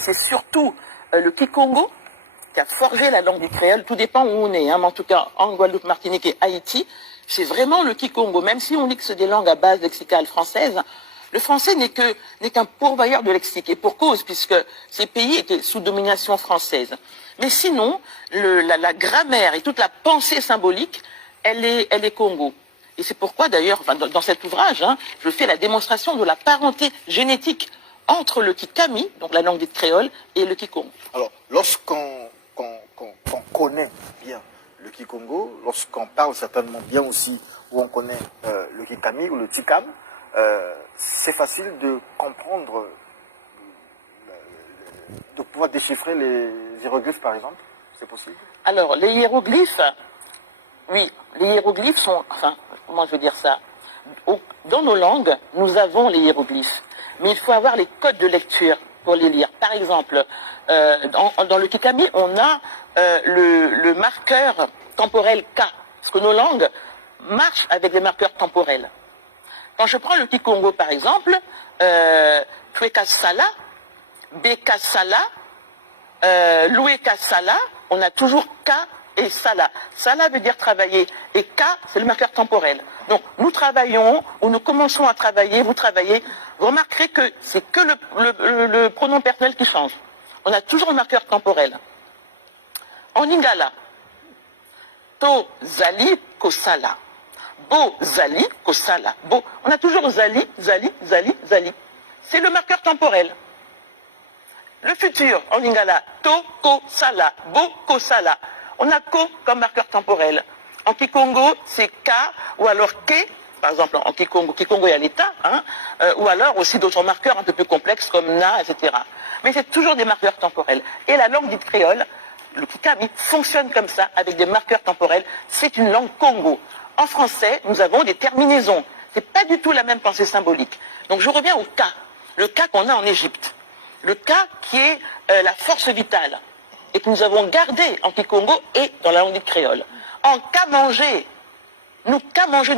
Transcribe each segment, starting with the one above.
c'est surtout le Kikongo qui a forgé la langue du créole. Tout dépend où on est, hein, mais en tout cas en Guadeloupe, Martinique et Haïti, c'est vraiment le Kikongo. Même si on dit que c'est des langues à base lexicale française, le français n'est qu'un pourvoyeur de lexique, et pour cause, puisque ces pays étaient sous domination française. Mais sinon, la grammaire et toute la pensée symbolique, elle est Congo. Et c'est pourquoi d'ailleurs, enfin, dans cet ouvrage, hein, je fais la démonstration de la parenté génétique entre le Kikami, donc la langue dite créole, et le Kikongo. Alors, lorsqu'on connaît bien le Kikongo, lorsqu'on parle certainement bien aussi, où on connaît le Kikami ou le Tikam, c'est facile de comprendre, de pouvoir déchiffrer les hiéroglyphes par exemple. C'est possible? Alors, les hiéroglyphes, oui, les hiéroglyphes sont, enfin, comment je veux dire ça? Dans nos langues, nous avons les hiéroglyphes, mais il faut avoir les codes de lecture pour les lire. Par exemple, dans le Kikami, on a le marqueur temporel K, parce que nos langues marchent avec des marqueurs temporels. Quand je prends le Kikongo, par exemple, Tuekasala, Bekasala, Louekasala, on a toujours K et Sala. Sala veut dire travailler, et K, c'est le marqueur temporel. Donc, nous travaillons, ou nous commençons à travailler, vous travaillez, vous remarquerez que c'est que le pronom personnel qui change. On a toujours le marqueur temporel. En Lingala, To, Zali, Kosala. Bo, Zali, Kosala. Bo, on a toujours Zali, Zali, Zali, Zali. C'est le marqueur temporel. Le futur, en Lingala, To, Ko, Sala. Bo, Ko, Sala. On a Ko comme marqueur temporel. En Kikongo, c'est K, ou alors Ke, par exemple en Kikongo. Kikongo est à l'état, hein, ou alors aussi d'autres marqueurs un peu plus complexes comme Na, etc. Mais c'est toujours des marqueurs temporels. Et la langue dite créole, le Kikami, fonctionne comme ça, avec des marqueurs temporels. C'est une langue Congo. En français, nous avons des terminaisons. C'est pas du tout la même pensée symbolique. Donc je reviens au K, le K qu'on a en Égypte. Le K qui est la force vitale, et que nous avons gardé en Kikongo et dans la langue dite créole. En K manger, nous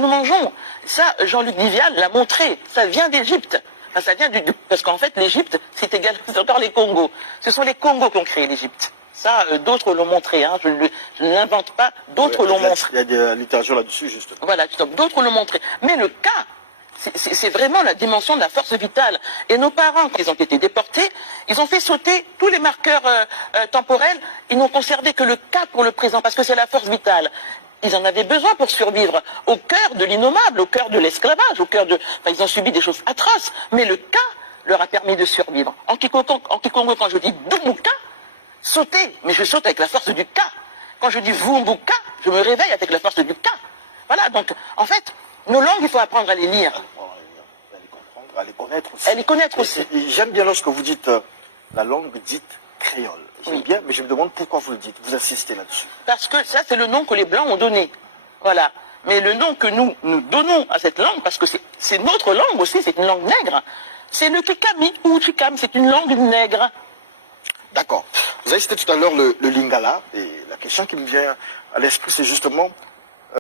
mangeons. Ça, Jean-Luc Vivial l'a montré, ça vient d'Égypte. Enfin, ça vient parce qu'en fait, l'Égypte, c'est encore les Congos. Ce sont les Congos qui ont créé l'Égypte. Ça, d'autres l'ont montré, hein. Je ne l'invente pas, d'autres l'ont montré. Il y a de la littérature là-dessus, justement. Voilà, d'autres l'ont montré. Mais le K, c'est vraiment la dimension de la force vitale. Et nos parents, quand ils ont été déportés, ils ont fait sauter tous les marqueurs temporels. Ils n'ont conservé que le K pour le présent, parce que c'est la force vitale. Ils en avaient besoin pour survivre au cœur de l'innommable, au cœur de l'esclavage, au cœur de... Enfin, ils ont subi des choses atroces, mais le K leur a permis de survivre. En Kikongo, quand je dis Dumbuka, sauter, mais je saute avec la force du K. Quand je dis Vumbuka, je me réveille avec la force du K. Voilà, donc, en fait, nos langues, il faut apprendre à les lire. À les comprendre, à les connaître aussi. À les connaître aussi. J'aime bien lorsque vous dites la langue dite créole. J'aime Oui. bien, mais je me demande pourquoi vous le dites. Vous insistez là-dessus. Parce que ça, c'est le nom que les Blancs ont donné. Voilà. Mais le nom que nous donnons à cette langue, parce que c'est notre langue aussi, c'est une langue nègre, c'est le Kikami ou Chikam, c'est une langue nègre. D'accord. Vous avez cité tout à l'heure le Lingala, et la question qui me vient à l'esprit, c'est justement